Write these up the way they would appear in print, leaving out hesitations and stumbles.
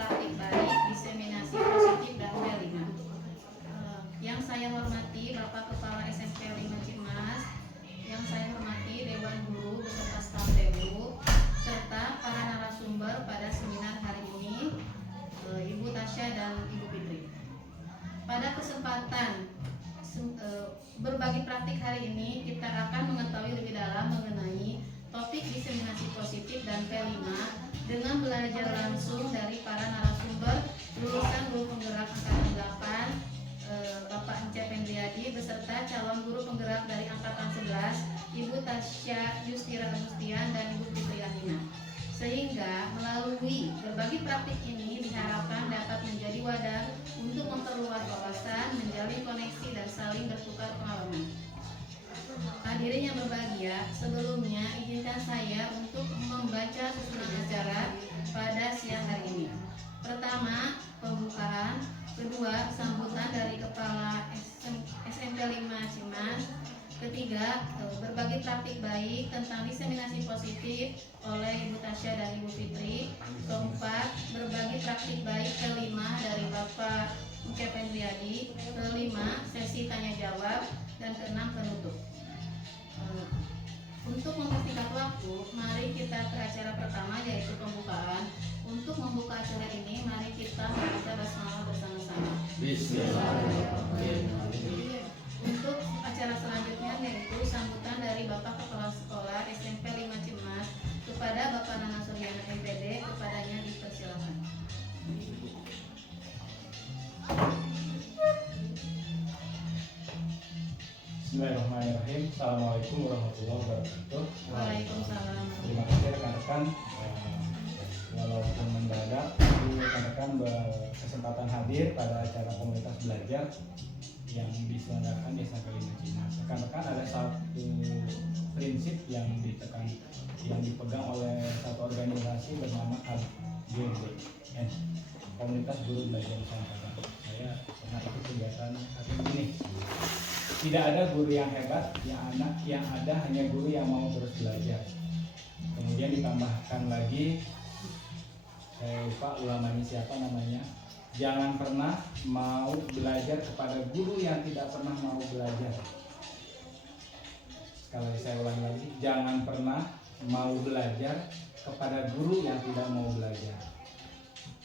praktik baik, diseminasi positif dan P5. Yang saya hormati Bapak Kepala SMP 5 Cimas, yang saya hormati Dewan Guru beserta staf DU, serta para narasumber pada seminar hari ini, Ibu Tasya dan Ibu Fitri. Pada kesempatan berbagi praktik hari ini, kita akan mengetahui lebih dalam mengenai topik diseminasi positif dan P5 dengan belajar langsung dari para narasumber lulusan guru penggerak angkatan 8, Bapak Ence Pendriadi beserta calon guru penggerak dari angkatan 11, Ibu Tasya Yustira Agustian dan Ibu Fitri Amina. Sehingga melalui berbagi praktik ini diharapkan dapat menjadi wadah untuk memperluas wawasan, menjalin koneksi dan saling bertukar pengalaman. Hadirin yang berbahagia, sebelumnya izinkan saya untuk membaca susunan acara pada siang hari ini. Pertama, pembukaan. Kedua, sambutan dari Kepala SMP 5 Cimas. Ketiga, berbagi praktik baik tentang diseminasi positif oleh Ibu Tasya dan Ibu Fitri. Keempat, berbagi praktik baik kelima dari Bapak Ence Pendriadi. Kelima, sesi tanya jawab. Dan keenam, penutup. Untuk mempersingkat waktu, mari kita ke acara pertama, yaitu pembukaan. Untuk membuka acara ini, mari kita membaca basmalah bersama-sama. Bismillahirrahmanirrahim. Untuk acara selanjutnya yaitu sambutan dari Bapak Kepala Sekolah SMP 5 Cimas kepada Bapak Nana Suryana MPD, kepadanya dipersilakan. Bismillahirrahmanirrahim. Assalamualaikum warahmatullahi wabarakatuh. Waalaikumsalam. Terima kasih rekan-rekan. Walaupun mendadak, rekan-rekan berkesempatan hadir pada acara komunitas belajar yang diselenggarakan di SMP 5 Cimas. Rekan-rekan, ada satu prinsip yang dipegang oleh satu organisasi bernama KGBN, Komunitas Guru Belajar Nusantara. Saya pernah ikut kegiatan hari ini. Tidak ada guru yang hebat, yang ada hanya guru yang mau terus belajar. Kemudian ditambahkan lagi, saya lupa ulamanya siapa namanya, jangan pernah mau belajar kepada guru yang tidak pernah mau belajar. Sekali lagi saya ulang lagi, jangan pernah mau belajar kepada guru yang tidak mau belajar.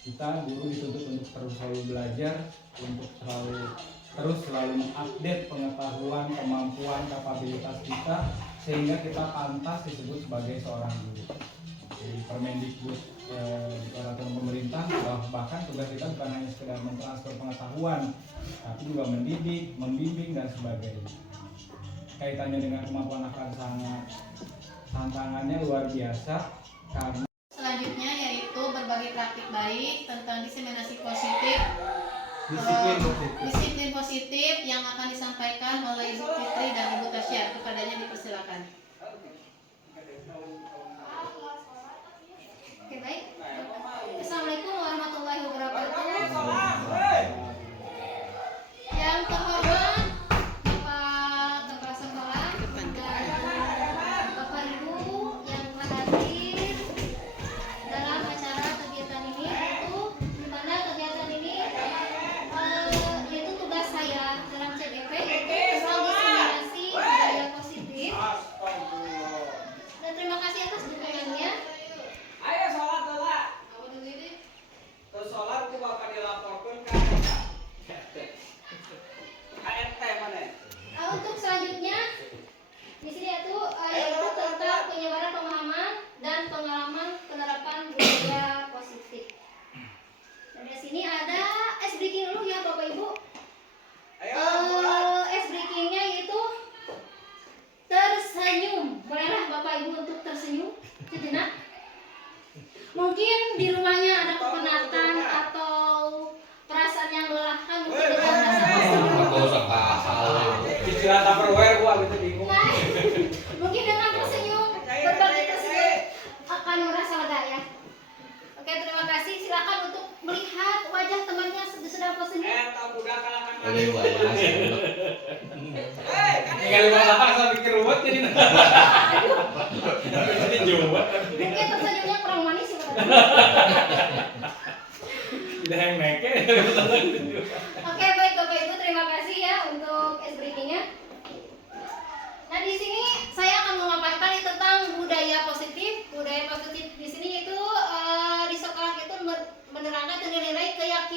Kita guru dituntut untuk terus selalu belajar, untuk terus selalu mengupdate pengetahuan, kemampuan, kapabilitas kita, sehingga kita pantas disebut sebagai seorang guru. Di Permendikbud di peraturan pemerintah, bahkan tugas kita bukan hanya sekedar mentransfer pengetahuan, tapi juga mendidik, membimbing dan sebagainya. Kaitannya dengan kemampuan akan sangat, tantangannya luar biasa karena Selanjutnya yaitu berbagi praktik baik tentang diseminasi positif, disiplin positif yang akan disampaikan oleh Ibu Fitri dan Ibu Tasya. Kepadanya dipersilakan. Oke, baik. Assalamualaikum warahmatullahi wabarakatuh. Yang terhormat Bapak Kepala Sekolah dan Bapak Ibu yang telah hadir dalam acara kegiatan ini, pada kegiatan ini yaitu tugas saya dalam CDP yaitu tentang diseminasi budaya positif. Dan terima kasih atas dukungannya. Ayo sholat dulu. Awal dulu ini. Terus sholat itu bakal dilaporkan ke ART mana? Untuk selanjutnya di sini yaitu tentang penyebaran pemahaman dan pengalaman penerapan budaya positif. Dan di sini ada ice breaking dulu ya Bapak Ibu. Ice breakingnya yaitu tersenyum. Bolehlah Bapak Ibu untuk tersenyum sejenak. Mungkin di rumahnya ada kepenatan atau perasaan yang melelahkan, mungkin dengan rasa tersenyum. Istilah Tupperware gua gitu bingung. Nah, mungkin dengan tersenyum, berbagi tersenyum akan merasa lega ya. Oke, terima kasih. Silakan untuk melihat wajah temannya sedang tersenyum. Tak budak kalahkan. Tinggal malah asal bikin ruwet jadi. Mungkin tersenyumnya kurang manis ya.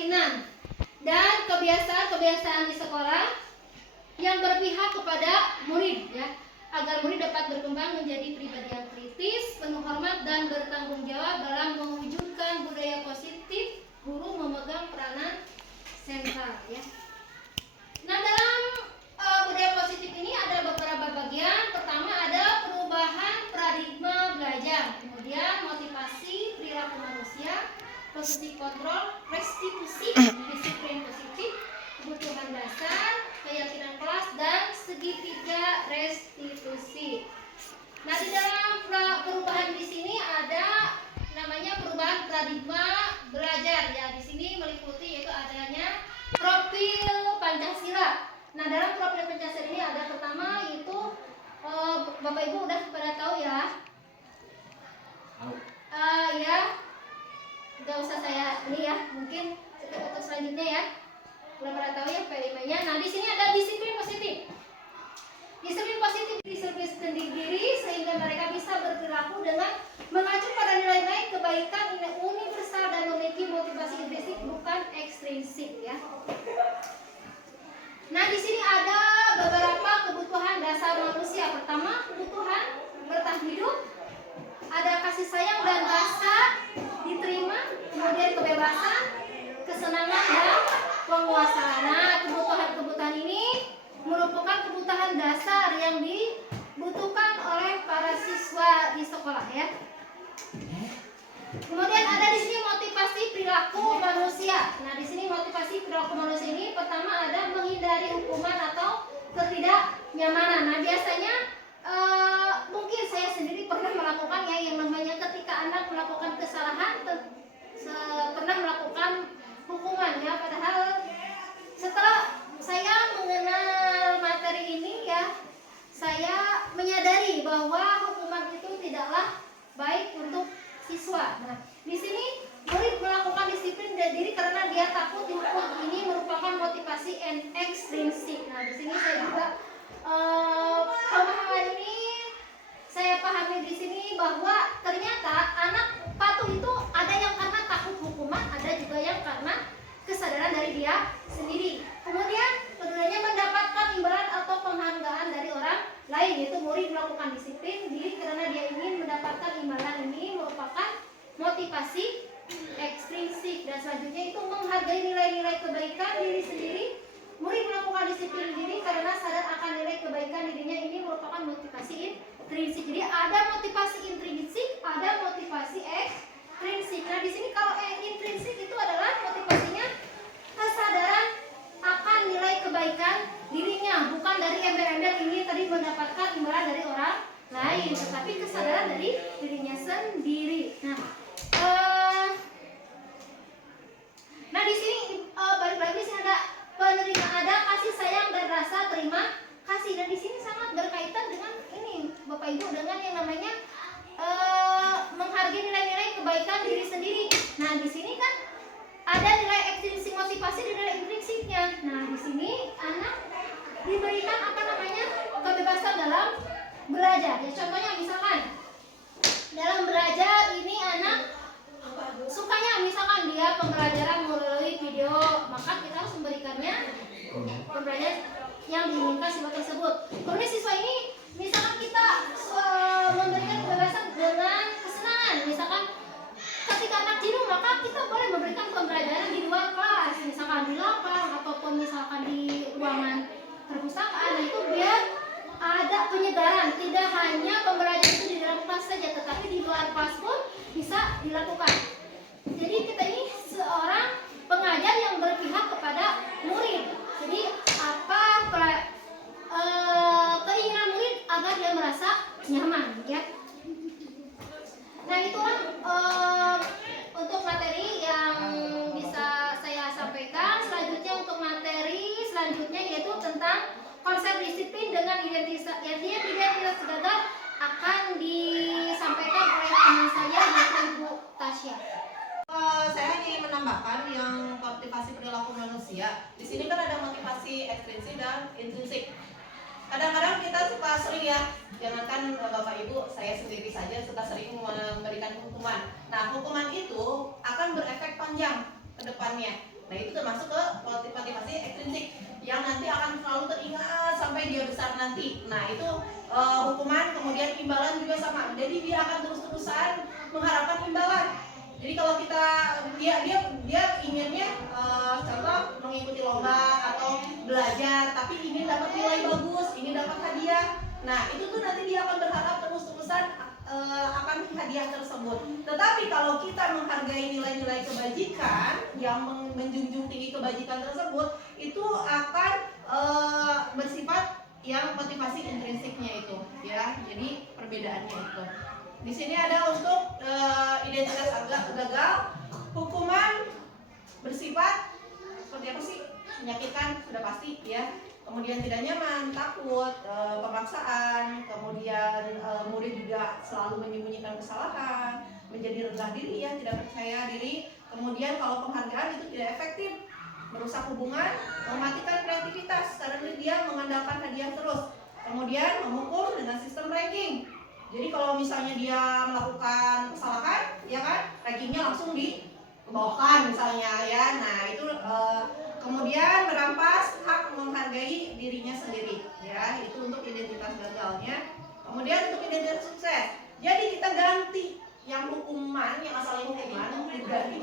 kedisiplinan dan kebiasaan-kebiasaan di sekolah yang berpihak kepada murid ya, agar murid dapat berkembang menjadi pribadi yang kritis, penuh hormat dan bertanggung jawab dalam mewujudkan budaya positif. Guru memegang peranan sentral ya. Nah, dalam budaya positif ini ada beberapa bagian. Pertama ada perubahan paradigma belajar, kemudian motivasi perilaku manusia, posisi kontrol, restitusi, disiplin positif, kebutuhan dasar, keyakinan kelas, dan segitiga restitusi. Nah, di dalam perubahan di sini ada namanya perubahan paradigma belajar ya. Di sini meliputi yaitu adanya profil Pancasila. Nah, dalam profil Pancasila ini ada pertama yaitu Bapak Ibu udah pada tahu ya. Ya, nggak usah saya ini ya, mungkin untuk selanjutnya ya. Belum pada tahu ya P5-nya. Nah, di sini ada disiplin positif. Disiplin positif disiplin diri sehingga mereka bisa berperilaku dengan mengacu pada nilai-nilai kebaikan universal dan memiliki motivasi intrinsik bukan ekstrinsik ya. Nah, di sini ada beberapa kebutuhan dasar manusia. Pertama, kebutuhan bertahan hidup, ada kasih sayang dan rasa diterima, kemudian kebebasan, kesenangan dan penguasaan. Nah, kebutuhan ini merupakan kebutuhan dasar yang dibutuhkan oleh para siswa di sekolah ya. Kemudian ada di sini motivasi perilaku manusia. Nah, di sini motivasi perilaku manusia ini pertama ada menghindari hukuman atau ketidaknyamanan. Nah, biasanya mungkin saya sendiri pernah melakukan ya yang namanya ketika anak melakukan kesalahan pernah melakukan hukuman ya. Padahal setelah saya mengenal materi ini ya, saya menyadari bahwa hukuman itu tidaklah baik untuk siswa. Nah, di sini murid melakukan disiplin diri karena dia takut dihukum. Ini merupakan motivasi ekstrinsik. Nah, di sini saya juga pemahaman ini saya pahami di sini bahwa ternyata anak patuh itu ada yang karena takut hukuman, ada juga yang karena kesadaran dari dia sendiri. Kemudian keduanya mendapatkan imbalan atau penghargaan dari orang lain, yaitu murid melakukan disiplin diri karena dia ingin mendapatkan imbalan. Ini merupakan motivasi ekstrinsik. Dan selanjutnya itu menghargai nilai-nilai kebaikan diri sendiri. Murid melakukan disiplin diri karena sadar akan nilai kebaikan dirinya. Ini merupakan motivasi intrinsik. Jadi ada motivasi intrinsik, ada motivasi ekstrinsik. Nah, di sini kalau intrinsik itu adalah motivasinya kesadaran akan nilai kebaikan dirinya, bukan dari embel-embel ini tadi mendapatkan imbalan dari orang lain, tetapi kesadaran dari dirinya sendiri. Nah, di sini balik lagi di sini ada penerimaan, ada kasih sayang dan rasa terima kasih. Dan di sini sangat berkaitan dengan ini Bapak Ibu, dengan yang namanya menghargai nilai-nilai kebaikan diri sendiri. Nah, di sini kan ada nilai ekstrinsik motivasi dan nilai intrinsiknya. Nah, di sini anak diberikan kebebasan dalam belajar. Ya, contohnya misalkan dalam belajar ini anak sukanya misalkan dia pembelajaran melalui video, maka kita harus memberikannya pembelajaran yang diinginkan siswa tersebut. Kemudian siswa ini misalkan kita memberikan kebebasan dengan kesenangan, misalkan ketika anak jenuh maka kita boleh memberikan pembelajaran di luar kelas, misalkan di lapang ataupun misalkan di ruangan perpustakaan. Nah, itu biar ada penyegaran, tidak hanya pembelajaran itu di dalam kelas saja, tetapi di luar kelas pun bisa dilakukan. Jadi kita ini seorang pengajar yang berpihak kepada murid. Jadi apa keinginan murid agar dia merasa nyaman ya. Nah, itulah untuk materi yang bisa saya sampaikan. Selanjutnya untuk materi selanjutnya yaitu tentang konsep disiplin dengan identitas gagal akan disampaikan oleh teman saya yaitu Ibu Tasya. Saya ingin menambahkan yang motivasi perilaku manusia. Di sini kan ada motivasi ekstrinsik dan intrinsik. Kadang-kadang kita suka sering ya, jangankan Bapak Ibu, saya sendiri saja suka sering memberikan hukuman. Nah, hukuman itu akan berefek panjang ke depannya. Nah itu termasuk ke motivasi ekstrinsik yang nanti akan selalu teringat sampai dia besar nanti. Nah itu hukuman, kemudian imbalan juga sama. Jadi dia akan terus-terusan mengharapkan imbalan. Jadi kalau kita dia inginnya contoh mengikuti lomba atau belajar, tapi ingin dapat nilai bagus, ingin dapat hadiah. Nah itu tuh nanti dia akan berharap terus-terusan akan hadiah tersebut. Tetapi kalau kita menghargai nilai-nilai kebajikan yang menjunjung tinggi kebajikan tersebut, itu akan bersifat yang motivasi intrinsiknya itu, ya. Jadi perbedaannya itu. Di sini ada untuk identitas gagal, hukuman bersifat seperti apa sih? Menyakitkan, sudah pasti, ya. Kemudian tidak nyaman, takut, pemaksaan, kemudian murid juga selalu menyembunyikan kesalahan, menjadi rendah diri, ya, tidak percaya diri. Kemudian kalau penghargaan itu tidak efektif, merusak hubungan, mematikan kreativitas karena dia mengandalkan hadiah terus. Kemudian memukul dengan sistem ranking. Jadi kalau misalnya dia melakukan kesalahan, ya kan, rankingnya langsung dibawahkan misalnya, ya. Nah itu kemudian merampas hak menghargai dirinya sendiri, ya. Itu untuk identitas gagalnya. Kemudian untuk identitas sukses, jadi kita ganti yang hukuman, yang asalnya hukuman diganti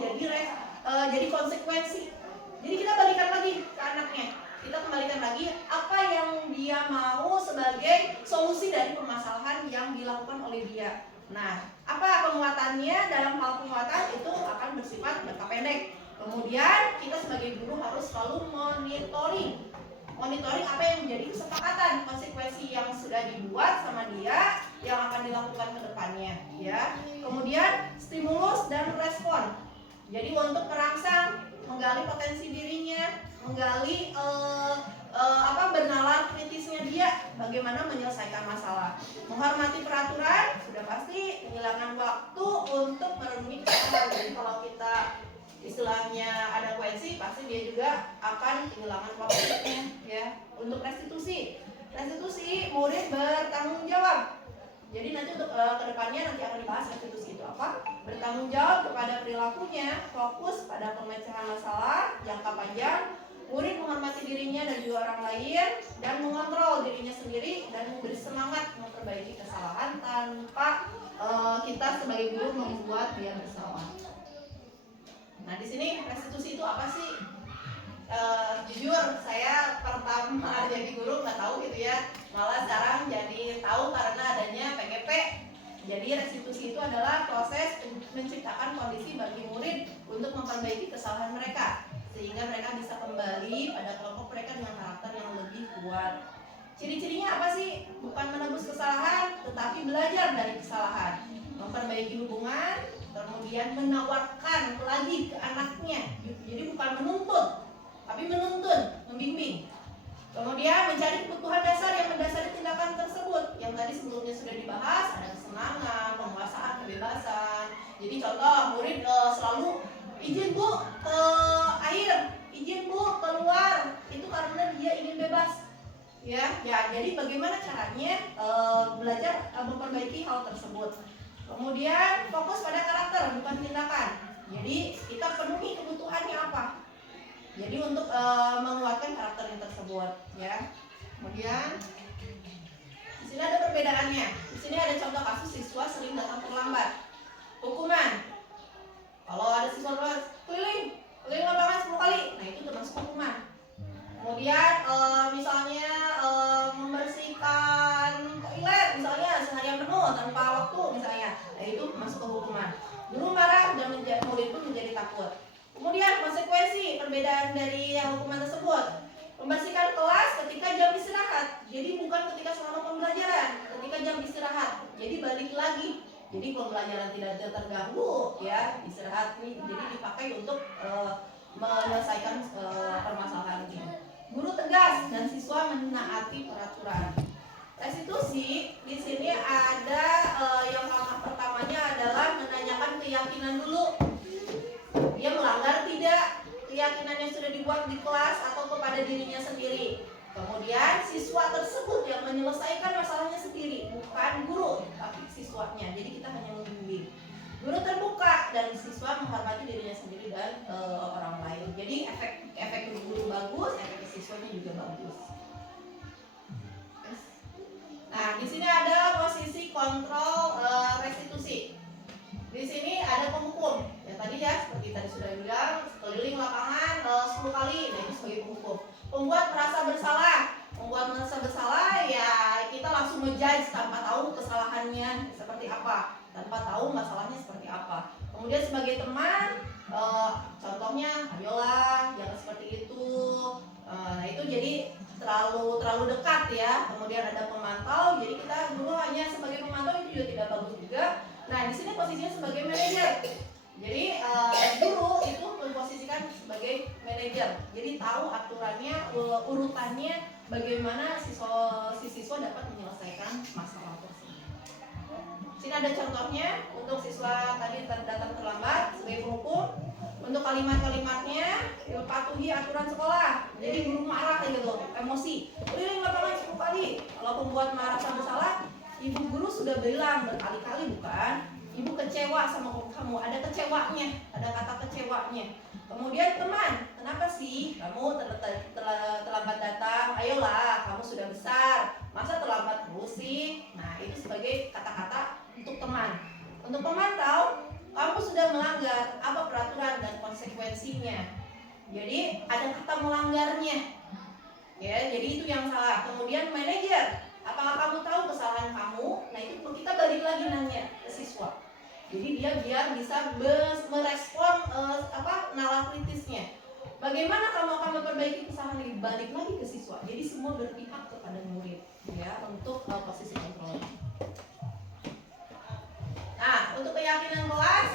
jadi konsekuensi. Jadi kita balikan lagi ke anaknya, kita kembalikan lagi apa yang dia mau sebagai solusi dari permasalahan yang dilakukan oleh dia. Nah, apa penguatannya? Dalam hal penguatan itu akan bersifat jangka pendek. Kemudian kita sebagai guru harus selalu monitoring apa yang menjadi kesepakatan, konsekuensi yang sudah dibuat sama dia yang akan dilakukan ke depannya, ya. Kemudian stimulus dan respon. Jadi untuk merangsang, menggali potensi dirinya, menggali bernalar kritisnya dia, bagaimana menyelesaikan masalah. Menghormati peraturan, sudah pasti kehilangan waktu untuk merenungi kesalahan. Jadi kalau kita istilahnya ada konsekuensi, pasti dia juga akan kehilangan waktunya, ya. Untuk restitusi, murid bertanggung jawab. Jadi nanti untuk kedepannya nanti akan dibahas restitusi itu apa. Bertanggung jawab kepada perilakunya, fokus pada pemecahan masalah jangka panjang. Murid menghormati dirinya dan juga orang lain, dan mengontrol dirinya sendiri dan bersemangat memperbaiki kesalahan tanpa kita sebagai guru membuat dia bersalah. Nah di sini restitusi itu apa sih? Jujur saya pertama jadi guru nggak tahu gitu ya, malah sekarang jadi tahu karena adanya PGP. Jadi restitusi itu adalah proses menciptakan kondisi bagi murid untuk memperbaiki kesalahan mereka sehingga mereka bisa kembali pada kelompok mereka dengan karakter yang lebih kuat. Ciri-cirinya apa sih? Bukan menebus kesalahan, tetapi belajar dari kesalahan, memperbaiki hubungan, kemudian menawarkan lagi ke anaknya. Jadi bukan menuntut, tapi menuntun, membimbing. Kemudian mencari kebutuhan dasar yang mendasari tindakan tersebut. Yang tadi sebelumnya sudah dibahas, ada kesenangan, penguasaan, kebebasan. Jadi contoh, murid selalu izin bu ke air, izin bu keluar, itu karena dia ingin bebas. Ya, jadi bagaimana caranya belajar memperbaiki hal tersebut. Kemudian fokus pada karakter bukan tindakan. Jadi kita penuhi kebutuhannya apa. Jadi untuk menguatkan karakternya tersebut, ya. Kemudian di sini ada perbedaannya. Di sini ada contoh kasus siswa sering datang terlambat. Hukuman. Kalau ada siswa keliling lapangan 10 kali, nah itu termasuk hukuman. Kemudian misalnya membersihkan toilet misalnya seharian penuh tanpa waktu misalnya, nah itu masuk ke hukuman. Guru marah dan murid pun menjadi takut. Kemudian konsekuensi perbedaan dari hukuman tersebut. Membersihkan kelas ketika jam istirahat. Jadi bukan ketika selama pembelajaran, ketika jam istirahat. Jadi balik lagi. Jadi pembelajaran tidak terganggu, ya, istirahat ini jadi dipakai untuk menyelesaikan permasalahan ini. Guru tegas dan siswa menaati peraturan. Restitusi di sini ada yang pertamanya adalah menanyakan keyakinan dulu. Dia melanggar tidak keyakinan yang sudah dibuat di kelas atau kepada dirinya sendiri. Kemudian siswa tersebut yang menyelesaikan masalahnya sendiri, bukan guru, tapi siswanya. Jadi kita hanya membimbing. Guru terbuka dan siswa menghormati dirinya sendiri dan orang lain. Jadi Jadi efek guru bagus, efek siswanya juga bagus. Nah, di sini ada posisi kontrol restitusi. Di sini ada penghukum. Ya tadi ya, seperti tadi sudah bilang, keliling lapangan 10 kali, nah itu sebagai penghukum. Membuat merasa bersalah. Membuat merasa bersalah ya kita langsung ngejudge tanpa tahu kesalahannya seperti apa, tanpa tahu masalahnya seperti apa. Kemudian sebagai teman, contohnya ayolah jangan seperti itu. Nah itu jadi terlalu dekat ya. Kemudian ada pemantau, jadi kita dulu hanya sebagai pemantau itu juga tidak bagus juga. Nah di sini posisinya sebagai manajer. Jadi guru itu memposisikan sebagai manajer. Jadi tahu aturannya, urutannya, bagaimana si siswa dapat menyelesaikan masalah tersebut. Sini ada contohnya untuk siswa tadi datang terlambat sebagai penghukum. Untuk kalimat-kalimatnya patuhi aturan sekolah. Jadi guru marah kayak gitu, emosi. Keliling lapangan 10 kali. Kalau pembuat merasa bersalah, ibu guru sudah bilang berkali-kali bukan? Ibu kecewa sama kamu, ada kecewanya, ada kata kecewanya. Kemudian teman, kenapa sih kamu terlambat datang? Ayolah, kamu sudah besar, masa terlambat terus sih? Nah itu sebagai kata-kata untuk teman. Untuk pemantau, kamu sudah melanggar apa peraturan dan konsekuensinya. Jadi ada kata melanggarnya. Ya, jadi itu yang salah. Kemudian manajer, apakah kamu tahu kesalahan kamu? Nah itu kita balik lagi nanya ke siswa. Jadi dia biar bisa merespon nalar kritisnya. Bagaimana kamu akan memperbaiki kesalahan ini? Balik lagi ke siswa. Jadi semua berpihak kepada murid ya untuk posisi kontrol. Nah untuk keyakinan kelas,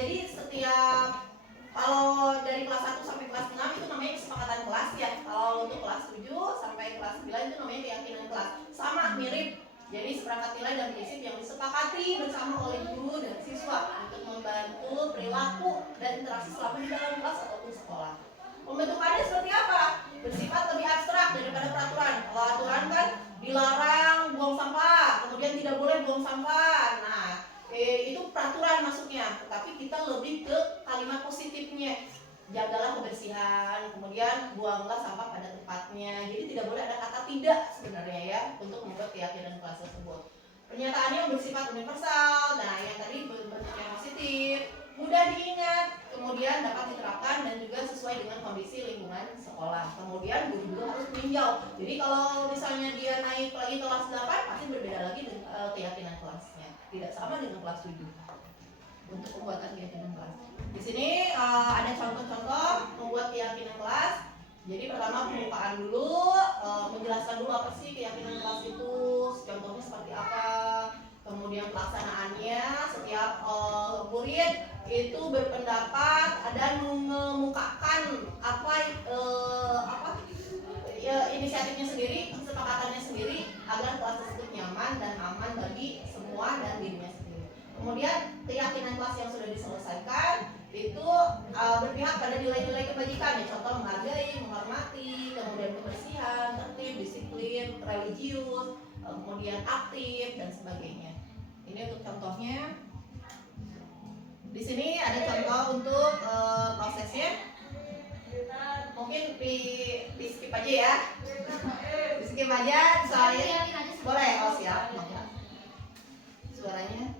jadi setiap kalau dari kelas 1 sampai kelas 6 itu namanya kesepakatan kelas ya. Kalau untuk kelas 7 sampai kelas 9 itu namanya keyakinan kelas. Sama mirip. Jadi seperangkat nilai dan prinsip yang disepakati bersama oleh guru dan siswa untuk membantu perilaku dan interaksi selama di dalam kelas ataupun sekolah. Pembentukannya seperti apa? Bersifat lebih abstrak daripada peraturan. Kalau aturan kan dilarang buang sampah, kemudian tidak boleh buang sampah. Nah, itu peraturan masuknya. Tetapi kita lebih ke kalimat positifnya. Jagalah kebersihan, kemudian buanglah sampah pada tempatnya. Jadi tidak boleh ada kata tidak sebenarnya ya untuk membuat keyakinan kelas tersebut. Pernyataannya bersifat universal, nah yang tadi bentuknya positif, mudah diingat, kemudian dapat diterapkan dan juga sesuai dengan kondisi lingkungan sekolah. Kemudian guru juga harus meninjau. Jadi kalau misalnya dia naik lagi kelas 8 pasti berbeda lagi dengan keyakinan kelasnya. Tidak sama dengan kelas 7 untuk pembuatan keyakinan kelas. Di sini ada contoh-contoh membuat keyakinan kelas. Jadi pertama pembukaan dulu, menjelaskan dulu apa sih keyakinan kelas itu, contohnya seperti apa. Kemudian pelaksanaannya, setiap murid itu berpendapat dan mengemukakan inisiatifnya sendiri, kesepakatannya sendiri agar kelas tersebut nyaman dan aman bagi semua dan dirinya sendiri. Kemudian keyakinan kelas yang sudah diselesaikan itu berpihak pada nilai-nilai kebajikan, ya, contoh menghargai, menghormati, kemudian kebersihan, tertib, disiplin, religius, kemudian aktif dan sebagainya. Ini untuk contohnya. Di sini ada contoh untuk prosesnya. Mungkin di skip aja ya. Di skip aja soalnya. Boleh, oh siap. Suaranya.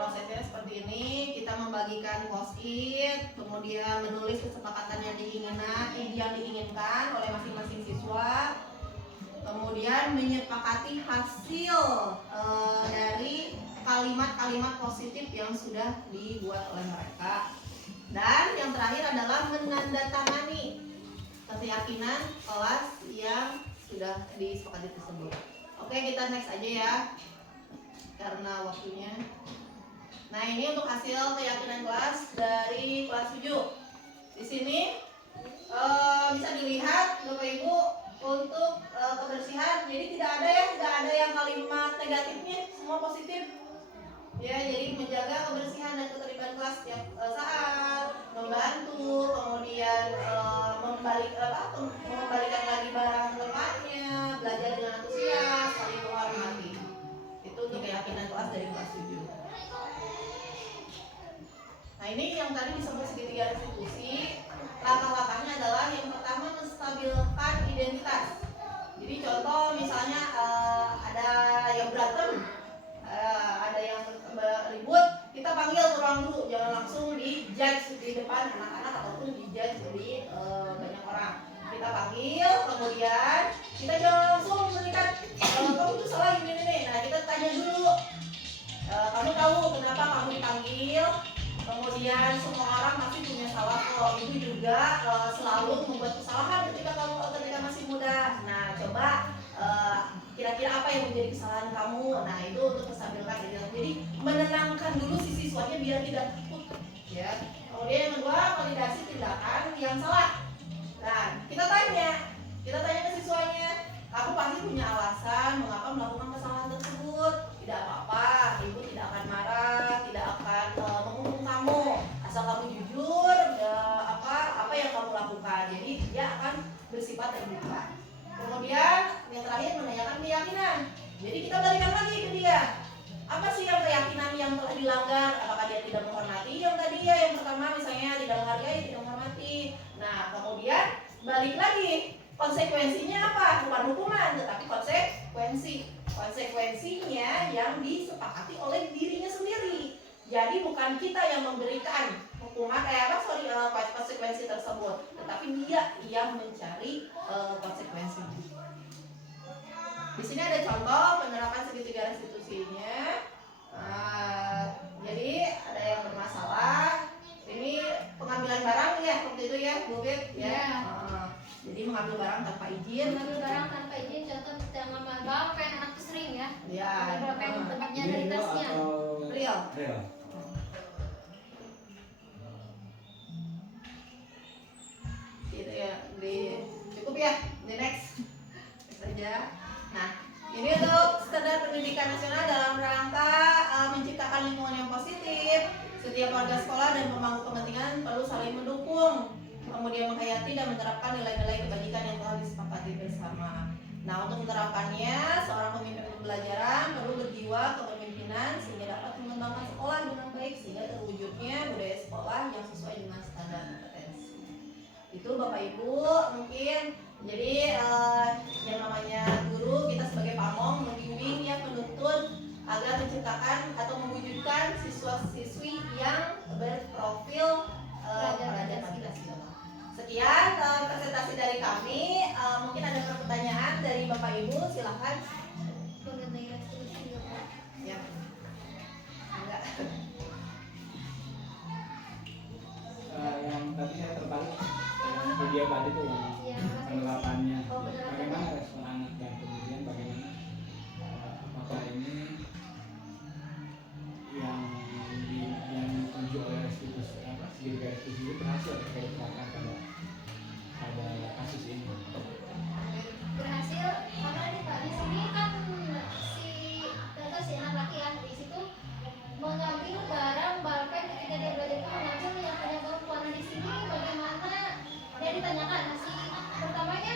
Prosesnya seperti ini, kita membagikan post-it, kemudian menulis kesepakatan yang diinginkan oleh masing-masing siswa. kemudian menyepakati hasil dari kalimat-kalimat positif yang sudah dibuat oleh mereka. Dan yang terakhir adalah menandatangani keyakinan kelas yang sudah disepakati tersebut. Oke, kita next aja ya karena waktunya. Nah, ini untuk hasil keyakinan kelas dari kelas 7. Di sini bisa dilihat Bapak Ibu untuk kebersihan. Jadi tidak ada yang kalimat negatifnya, semua positif. Ya, jadi menjaga kebersihan dan ketertiban kelas setiap saat, membantu, kemudian mengembalikan lagi barang ke tempatnya, belajar dengan antusias, saling menghormati. Itu untuk keyakinan kelas dari kelas 7. Nah, ini yang tadi disebut segitiga restitusi. Langkah-langkahnya adalah yang pertama menstabilkan identitas. Jadi contoh misalnya ada yang berantem, ada yang ribut, kita panggil ke ruang guru, jangan langsung dijudge di depan anak-anak ataupun dijudge di banyak orang. Kita panggil, kemudian kita jangan langsung memberikan kamu itu salah ini. Nah, kita tanya dulu, kamu tahu kenapa kamu dipanggil? Kemudian semua orang pasti punya salah kok. Ibu juga selalu membuat kesalahan ketika masih muda. Nah, coba kira-kira apa yang menjadi kesalahan kamu? Nah, itu untuk menstabilkan diri. Jadi menenangkan dulu si siswanya biar tidak takut. Ya. Kemudian yang kedua, validasi tindakan yang salah. Nah, kita tanya ke siswanya, kamu pasti punya alasan mengapa melakukan kesalahan tersebut. Tidak apa-apa, ibu tidak akan marah, tidak akan menghukum kamu, asal kamu jujur apa yang kamu lakukan. Jadi dia akan bersifat terbuka. Kemudian yang terakhir menanyakan keyakinan. Jadi kita balikan lagi ke dia. Apa sih yang keyakinan yang telah dilanggar? Apakah dia tidak menghormati yang tadi ya? Yang pertama misalnya tidak menghargai, tidak menghormati. Nah, kemudian balik lagi. Konsekuensinya apa? Bukan hukuman, tetapi konsekuensi. Konsekuensinya yang disepakati oleh dirinya sendiri. Jadi bukan kita yang memberikan hukuman konsekuensi tersebut, tetapi dia yang mencari konsekuensi. Di sini ada contoh penerapan segitiga restitusinya. Jadi ada yang bermasalah. Ini pengambilan barang ya, seperti itu ya, Bu Fit ya. Jadi mengambil barang tanpa izin. Mengambil barang tanpa izin, contoh jangan bawa pen, anak tuh sering ya. Ya. Ada pen tempatnya dari tasnya. Real. Gitu ya, cukup ya, di next saja. Nah, ini untuk standar pendidikan nasional dalam rangka menciptakan lingkungan yang positif. Setiap warga sekolah dan pemangku kepentingan perlu saling mendukung, kemudian menghayati dan menerapkan nilai-nilai kebajikan yang telah disepakati bersama. Nah, untuk menerapkannya, seorang pemimpin pembelajaran perlu berjiwa kepemimpinan sehingga dapat mengembangkan sekolah dengan baik sehingga terwujudnya budaya sekolah yang sesuai dengan standar kompetensi. Itu Bapak Ibu mungkin. Jadi yang namanya guru, kita sebagai pamong membimbing yang menuntun agar menciptakan atau mewujudkan siswa-siswi yang berprofil pelajar Pancasila. Sekian presentasi dari kami. Mungkin ada pertanyaan dari Bapak Ibu, silakan. Mengenai restitusi Ya. Enggak. Yang tadi saya tertarik yang video tadi tuh yang penerapannya. Bagaimana respon anak dan kemudian bagaimana apakah ini yang dituju oleh restitusi segitiga restitusi itu berhasil diterapkan pada kasus ini? berhasil karena ini Pak di sini kan si anak laki ya di situ mengambil barang balpen ketika dia belajar itu mengambil yang punya perempuan. Di sini bagaimana dia ditanyakan si pertamanya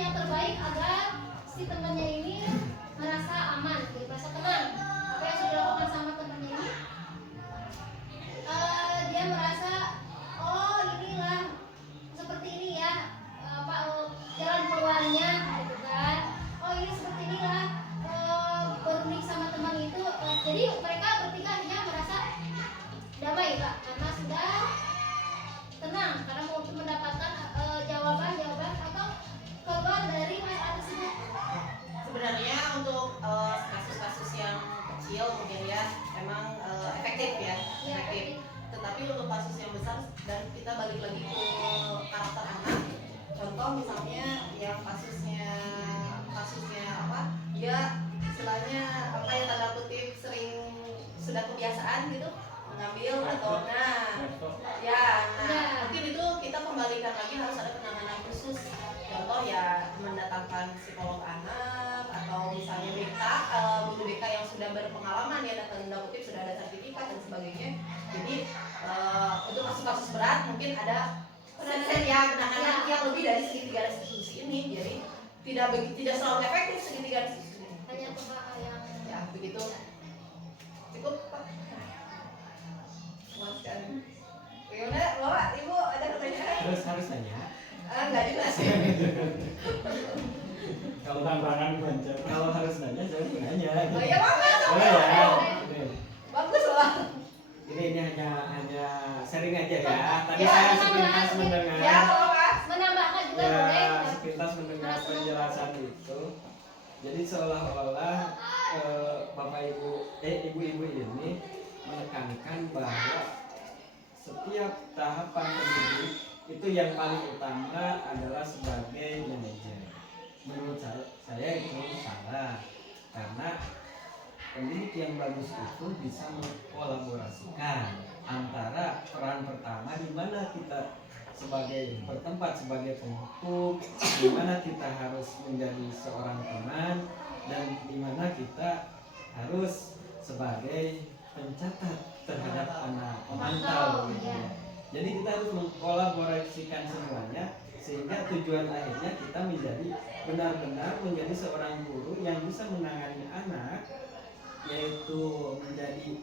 yang terbaik agar si temannya ini merasa aman, gitu, merasa tenang. Apa yang sudah dilakukan sama temannya ini, dia merasa oh inilah seperti ini ya, jalan keluarnya, gitu kan. Oh ini seperti inilah berunik sama teman itu. Jadi mereka bertiga akhirnya merasa damai Pak, karena sudah tenang, karena mau mendapatkan jawaban atau keluar dari masalah tersebut. Sebenarnya untuk kasus-kasus yang kecil mungkin ya emang efektif ya, Ya, efektif. Tetapi untuk kasus yang besar dan kita balik lagi ke karakter anak. Contoh misalnya yang kasusnya apa? Dia istilahnya apa ya, tanda kutip sering sudah kebiasaan gitu mengambil atau mungkin itu kita kembalikan lagi harus ada penanganan khusus. Contoh ya mendatangkan psikolog anak atau misalnya guru BK yang sudah berpengalaman ya, tanda kutip sudah ada sertifikat dan sebagainya. Jadi untuk kasus-kasus berat mungkin ada penanganan yang lebih dari segitiga restitusi ini. Jadi tidak selalu efektif segitiga restitusi ini. Hanya pembahas yang Ya begitu. Cukup Pak. Puaskan. Gimana Bapak, Ibu ada pertanyaan? Harus nanya. Enggak juga sih. Kalau tantangan baca, kalau harus nanya saya nanya. Oh iya Bapak. Boleh ya. Bagus loh. Ini hanya sharing aja ya. Tadi Ya, saya sepintas mendengar. Ya Bapak. menambahkan juga Ya, boleh. sepintas mendengar penjelasan itu. Jadi seolah-olah bapak ibu-ibu ini menekankan bahwa setiap tahapan pendidik itu yang paling utama adalah sebagai manajer. Menurut saya itu salah, karena pendidik yang bagus itu bisa mengkolaborasikan antara peran pertama di mana kita sebagai bertempat sebagai penghukum, di mana kita harus menjadi seorang teman, dan di mana kita harus sebagai pencatat terhadap anak, pemantau gitu ya. Jadi kita harus mengkolaborasikan semuanya sehingga tujuan akhirnya kita menjadi benar-benar menjadi seorang guru yang bisa menangani anak, yaitu menjadi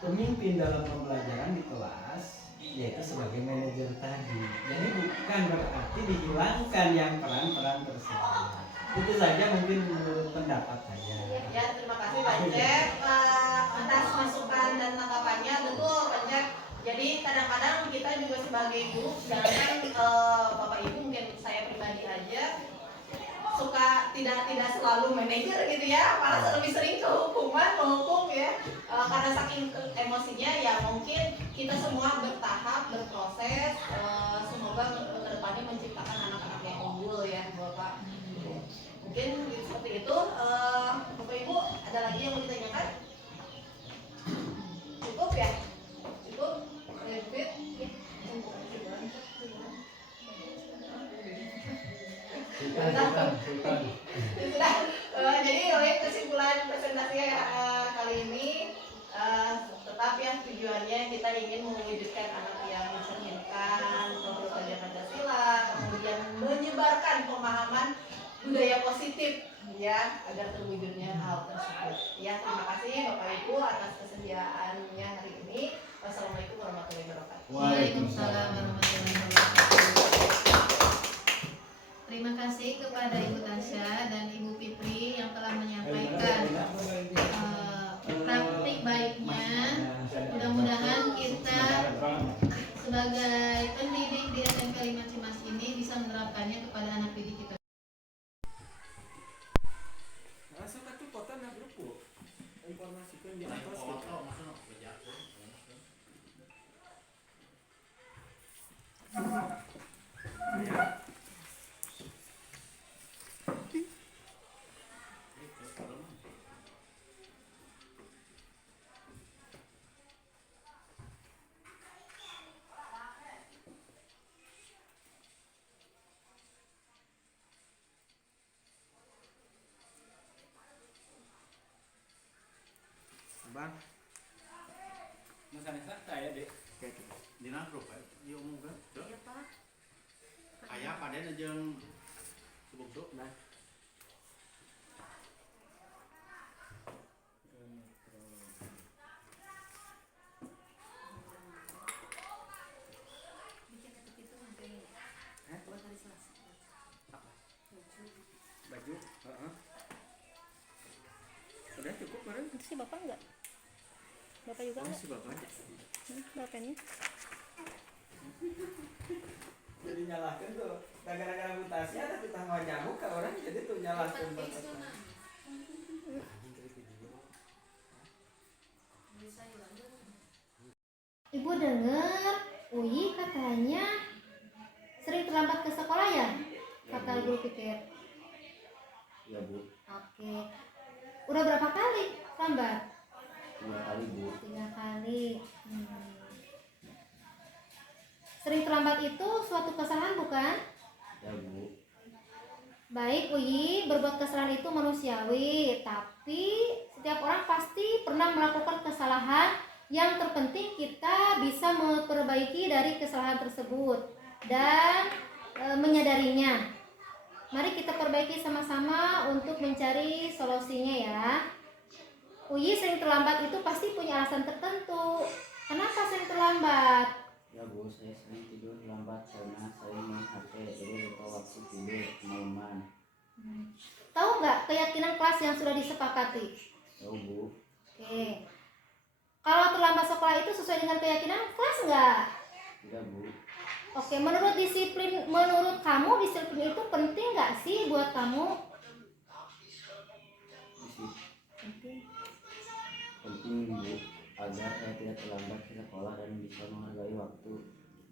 pemimpin dalam pembelajaran di kelas, yaitu sebagai manajer tadi. Jadi bukan berarti dihilangkan yang peran-peran tersebut. Itu saja mungkin menurut pendapat saya. Ya, terima kasih Pak Cep atas masukan dan tanggapannya. Betul Pak Cep. Jadi kadang-kadang kita juga sebagai guru, jangan Bapak Ibu, mungkin saya pribadi aja suka tidak selalu manajer gitu ya, malah lebih sering ke hukuman, menghukum ya, karena saking emosinya ya. Mungkin kita semua bertahap berproses, semoga ke depannya menciptakan anak-anak yang unggul ya Bapak. Mungkin seperti itu. Bapak Ibu ada lagi yang mau ditanyakan? Cukup ya? Cukup? Fit? Sudah. Jadi oleh kesimpulan presentasi kali ini tetap ya tujuannya kita ingin mewujudkan anak yang mencerminkan pembelajaran Pancasila, kemudian menyebarkan pemahaman budaya positif ya agar terwujudnya hal tersebut. Ya, terima kasih Bapak Ibu atas kesediaannya hari ini. Wassalamualaikum warahmatullahi wabarakatuh. Waalaikumsalam warahmatullahi wabarakatuh. Terima kasih kepada Ibu Tasya dan Ibu Fitri yang telah menyampaikan praktik baiknya. Mudah-mudahan kita sebagai pendidik di SMP 5 Cimas ini bisa menerapkannya kepada anak didik kita. Informasikan di atas kita. Bang, Masalah saya deh. dina grup ya, ieu umumkeun. Ya Pak. Aya paden jeung subuk kemarin? Itu sih Bapak enggak? Bapak juga enggak? Masih bapaknya. Bapaknya? Jadi nyalahkan tuh gara-gara mutasi tapi tanggal nyamuk ke orang jadi tuh nyalahkan bapak. Ibu dengar Uyi katanya sering terlambat ke sekolah ya? Kata guru pikir. Ya Bu, Oke. Udah berapa kali terlambat? 3 kali Bu. 3 kali. Sering terlambat itu suatu kesalahan bukan? Ya Bu, Baik Uyi, berbuat kesalahan itu manusiawi, tapi setiap orang pasti pernah melakukan kesalahan. Yang terpenting kita bisa memperbaiki dari kesalahan tersebut dan menyadarinya. Mari kita perbaiki sama-sama untuk mencari solusinya ya. Uyi sering terlambat itu pasti punya alasan tertentu. Kenapa sering terlambat? ya Bu, saya sering tidur lambat karena saya main HP, jadi lupa waktu tidur kemalaman. Tahu nggak keyakinan kelas yang sudah disepakati? Tahu Bu, Oke. Kalau terlambat sekolah itu sesuai dengan keyakinan kelas nggak? tidak Bu, Oke, menurut kamu disiplin itu penting nggak sih buat kamu? Penting. penting Bu, agar saya tidak terlambat ke sekolah dan bisa menghargai waktu.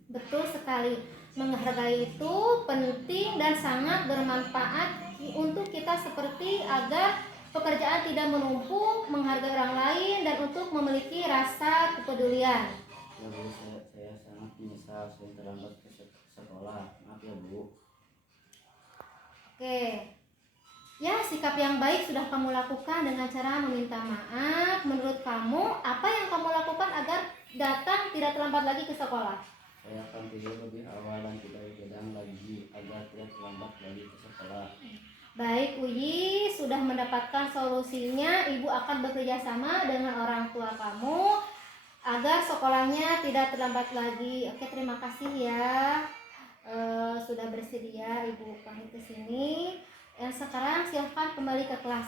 Betul sekali. Menghargai itu penting dan sangat bermanfaat untuk kita seperti agar pekerjaan tidak menumpuk, menghargai orang lain, dan untuk memiliki rasa kepedulian. Ya Bu, saya sangat menyesal sering terlambat ke sekolah. Maaf ya Bu. Oke. Ya, sikap yang baik sudah kamu lakukan dengan cara meminta maaf. Menurut kamu, apa yang kamu lakukan agar datang tidak terlambat lagi ke sekolah? Saya akan tidur lebih awal dan tidak begadang lagi agar tidak terlambat lagi ke sekolah. Baik Uyi, sudah mendapatkan solusinya. Ibu akan bekerja sama dengan orang tua kamu agar sekolahnya tidak terlambat lagi. Oke, terima kasih ya. Sudah bersedia Ibu pamit ke sini. Sekarang silahkan kembali ke kelas.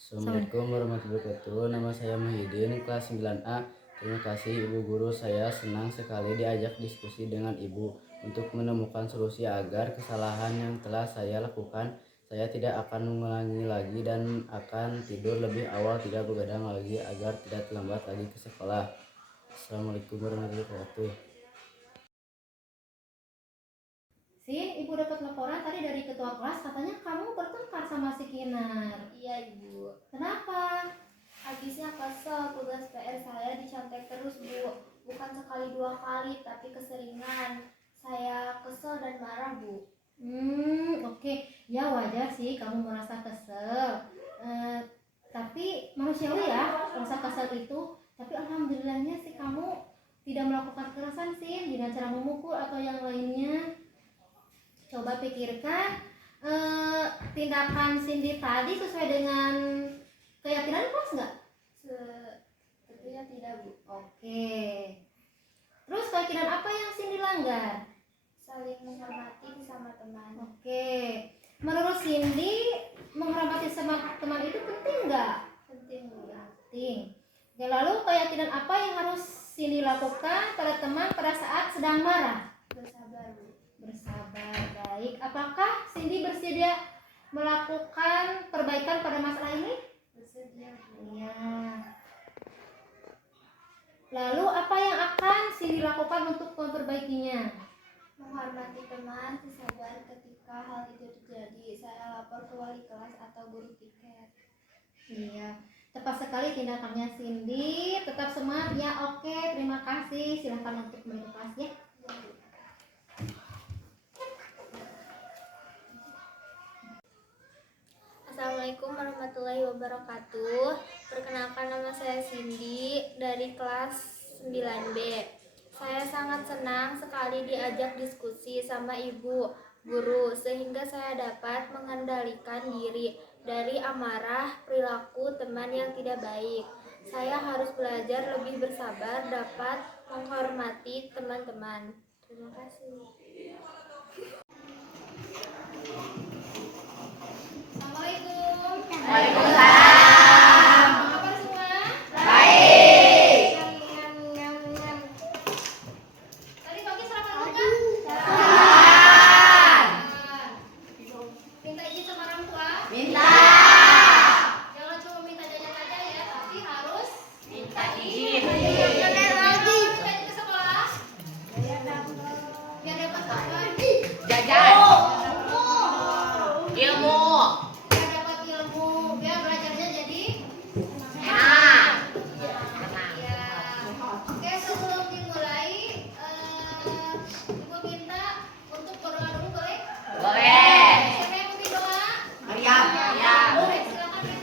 Assalamualaikum warahmatullahi wabarakatuh. Nama saya Muhyiddin, kelas 9A. Terima kasih Ibu Guru, saya senang sekali diajak diskusi dengan Ibu untuk menemukan solusi agar kesalahan yang telah saya lakukan saya tidak akan mengulangi lagi dan akan tidur lebih awal, tidak begadang lagi agar tidak terlambat lagi ke sekolah. Assalamualaikum warahmatullahi wabarakatuh. Sin, Ibu dapat laporan tadi dari ketua kelas, katanya kamu bertengkar sama si Kinar. Iya Ibu, Kenapa? habisnya kesel tugas PR saya dicontek terus Bu. Bukan sekali 2 kali, tapi keseringan. Saya kesel dan marah Bu. Oke. Ya wajar sih kamu merasa kesel. Tapi manusiawi ya rasa kesel itu. Tapi alhamdulillahnya sih kamu tidak melakukan kekerasan sih dengan cara memukul atau yang lainnya. Coba pikirkan tindakan Cindy tadi sesuai dengan keyakinan kelas nggak? Tentunya tidak Bu. Oke. Terus keyakinan apa yang Cindy langgar? Saling menghormati sesama teman. Oke. Menurut Cindy, menghormati sama teman itu penting nggak? Penting Bu. Penting. Oke, lalu keyakinan apa yang harus Cindy lakukan pada teman pada saat sedang marah? Bersabar Bu. Bersabar, baik. Apakah Cindy bersedia melakukan perbaikan pada masalah ini? Bersedia Bu. Iya. Lalu apa yang akan Cindy lakukan untuk memperbaikinya? Menghormati teman, bersabar ketika hal itu terjadi. Saya lapor ke wali kelas atau guru piket. Iya, tepat sekali tindakannya Cindy. Tetap semangat ya. Oke, terima kasih. Silakan untuk kembali ke kelas ya. Assalamualaikum warahmatullahi wabarakatuh. Perkenalkan, nama saya Cindy dari kelas 9B. Saya sangat senang sekali diajak diskusi sama ibu guru sehingga saya dapat mengendalikan diri dari amarah perilaku teman yang tidak baik. Saya harus belajar lebih bersabar, dapat menghormati teman-teman. Terima kasih. Assalamualaikum. Waalaikumsalam. Apa kabar semua? Baik. Tadi pagi sarapan apa? Minta izin sama orang tua? Minta. Jangan cuma minta jajan aja ya, tapi harus Minta izin. Suka ke sekolah? Biar dapat apa? Jajan. Ilmu. Biar dapat ilmu, biar belajarnya jadi Enak. ya. Oke, sebelum dimulai, Ibu minta untuk berdoa dulu boleh? Boleh. Siapa yang mau doa? Mariam. Boleh, silakan ya,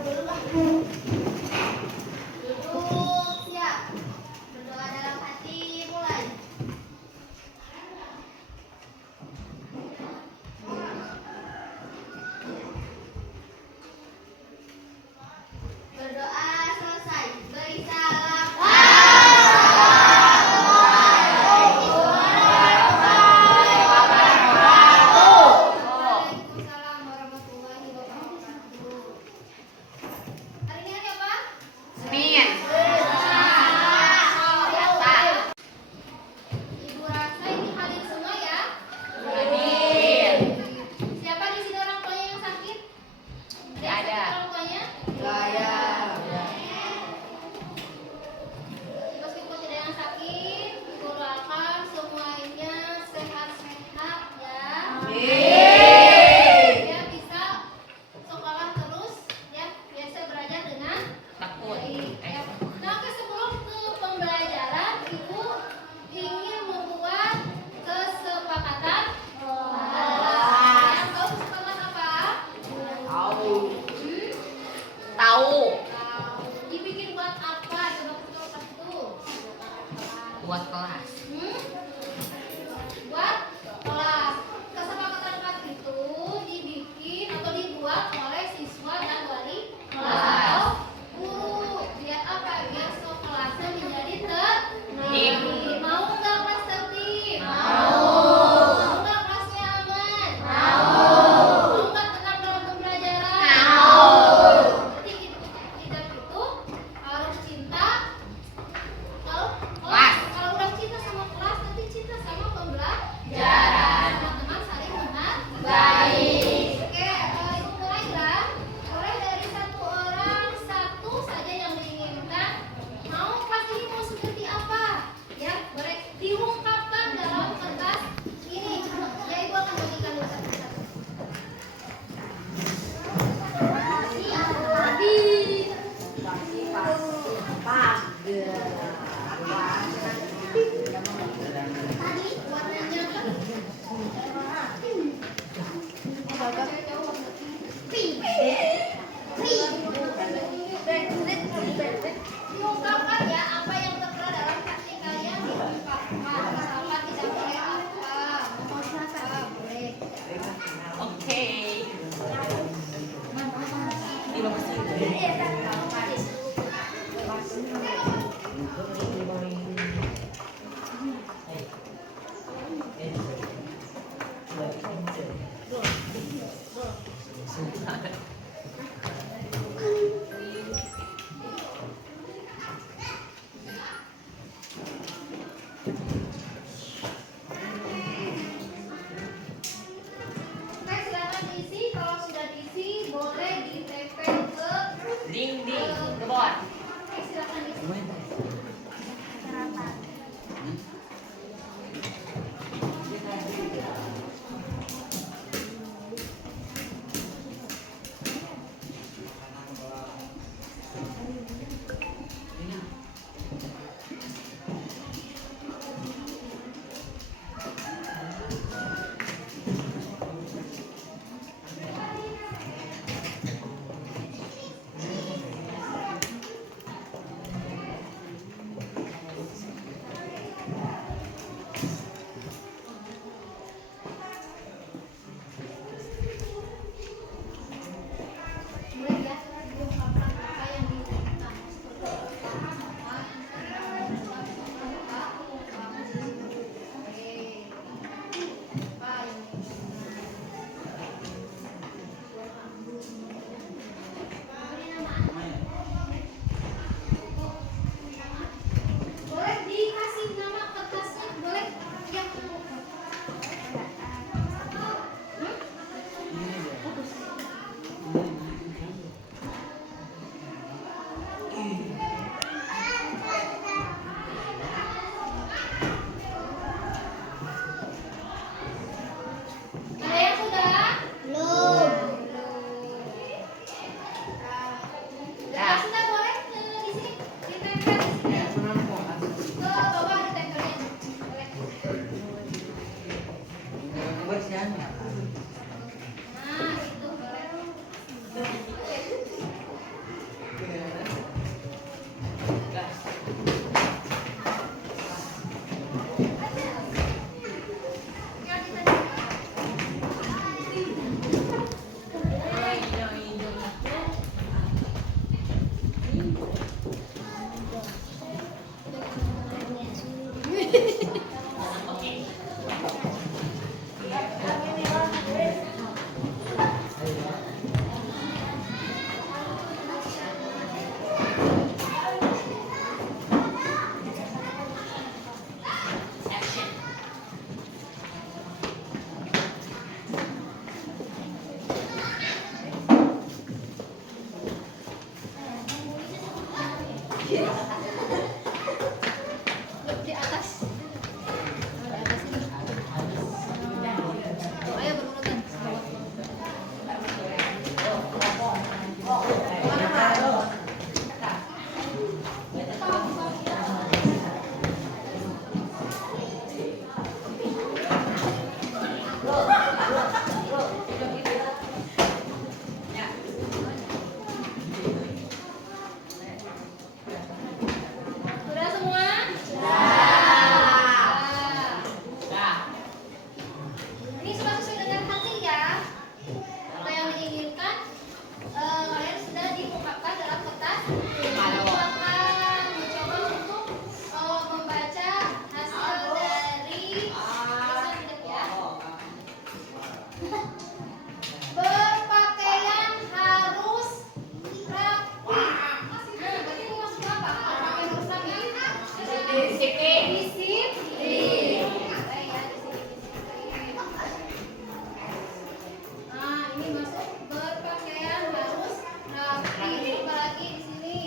berdoa dulu. Duduk, siap. Berdoa dalam hati, mulai. Berdoa selesai. Beri salam. Waalaikumsalam warahmatullahi wabarakatuh. Hari ini hari apa? Senin. Ibu rasa ini hadir semua ya? Hadir. Siapa di sini orang tuanya yang sakit? Tidak ada. Orang tuanya? Meskipun tidak yang sakit, Ibu doakan semuanya sehat-sehat ya. Biar bisa sekolah terus ya, biasa belajar dengan Takut. baik. Ya. Nah, oke, sebelum ke pembelajaran, Ibu ingin membuat kesepakatan. Yang tahu kesepakatan apa? Tahu. Hmm? Tahu. Dibikin buat apa? Coba kita kasih tuh. Buat kelas. Hmm? Buat kelas. Kesepakatan kelas itu dibikin atau dibuat oleh siswa dan wali kelas atau guru. Biar apa? Biar kelasnya menjadi tertib. Mau nggak kelas tertib? Mau nggak kelasnya aman? Mau nggak tenang dalam pembelajaran? Jadi tidak itu harus cinta. Kalau udah cinta sama kelas, nanti cinta sama pembelajaran. Teman-teman saling menghargai. Oke, Ibu mulai ya. Mulai dari satu orang, satu saja yang diinginkan. Mau kelas ini mau seperti apa? Ya, boleh diungkapkan dalam kertas ini. Ya, Ibu akan bagikan dulu satu-satu. Warnanya diungkapkan ya, apa yang tertera dalam hati kalian diungkapkan. Misalkan tidak boleh apa, mohon apa, boleh. Oke. Oke, silakan diisi. Kalau sudah diisi, boleh ditempel ke Dinding. Kebon. Oke, silakan diisi. Di atas. Di atas ini. Ayo berurutan. Sudah semua? Sudah. Ini semua sesuai dengan hati ya. Apa yang diinginkan kalian sudah diungkapkan dalam kertas. Silakan mencoba untuk membaca hasil dari tulisan hidup ya. Berpakaian harus rapi. Nah, berarti ini maksudnya apa? Berpakaian harus rapi. Disiplin. Disiplin. Nah, ini masuk berpakaian harus rapi. Coba lagi di sini.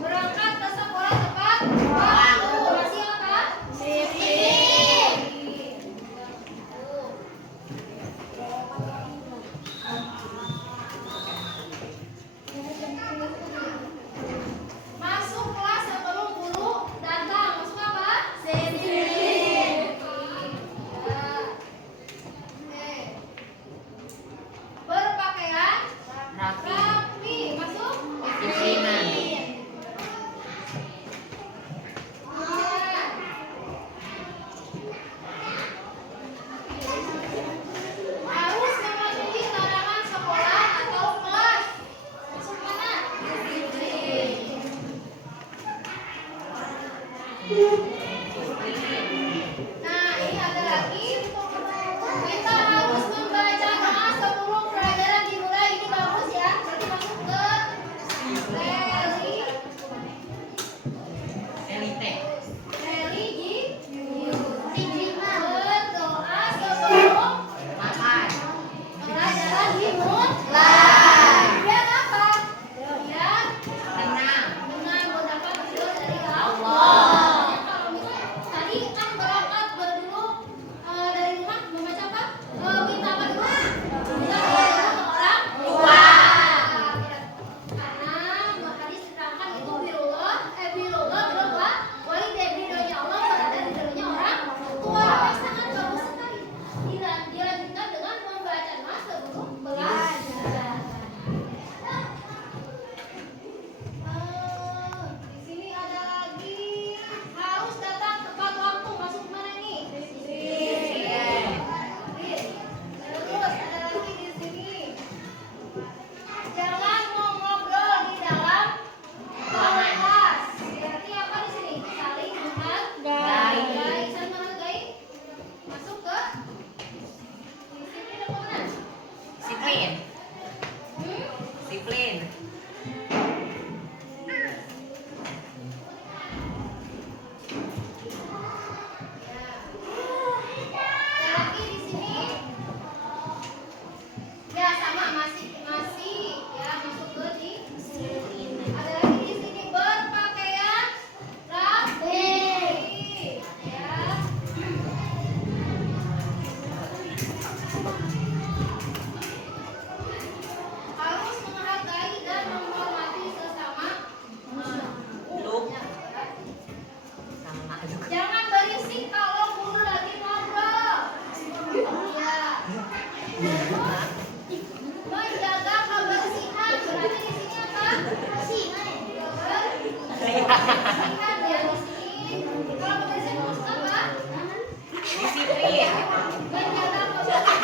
Berangkat ke sekolah tepat waktu. Masih apa? Disiplin. Masuk kelas sebelum guru datang. Masuk apa? Disiplin. Ya. Oke. Berpakaian rapi. Masuk? Disiplinan. Harus mematuhi larangan sekolah atau kelas. Masuk mana? Disiplin. Nah, ini ada lagi. Kita harus membaca doa sebelum pelajaran dimulai. Ini bagus ya. Berarti masuk ke religi. Berdoa sebelum pelajaran dimulai. Biar apa? Biar tenang mendapat ridho dari Allah. Kalau misalnya tadi kan berangkat dulu dari rumah membaca apa? Minta apa dulu? Minta doa ke orang tua. Karena hadis diterangkan itu birullah berdoa walidain, ridhonya Allah berada di ridhonya orang tua. Yang sangat bagus sekali. Dilanjutkan dengan membaca doa sebelum belajar. Di sini ada lagi harus datang tepat waktu. Masuk mana ini? Terus ada lagi di sini. Jangan mau ngobrol di dalam kelas. Berarti apa di sini? Saling menghargai. Saling menghargai. Masuk ke disiplin apa mana? Disiplin. Hmm? Disiplin. Ada lagi di sini. Ya sama masih ya masuk ke disiplin. Ada lagi di sini berpakaian rapi. Ya. Harus menghargai dan menghormati sesama jangan berisik kalau guru lagi ngobrol. Ya. Menjaga kebersihan. Berarti di sini apa? Kebersihan ya di sini. Kalau kebersihan maksud apa? Disiplin. Menjaga kebersihan.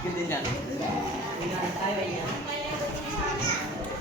Gede jangan. Ingat ayo ingat.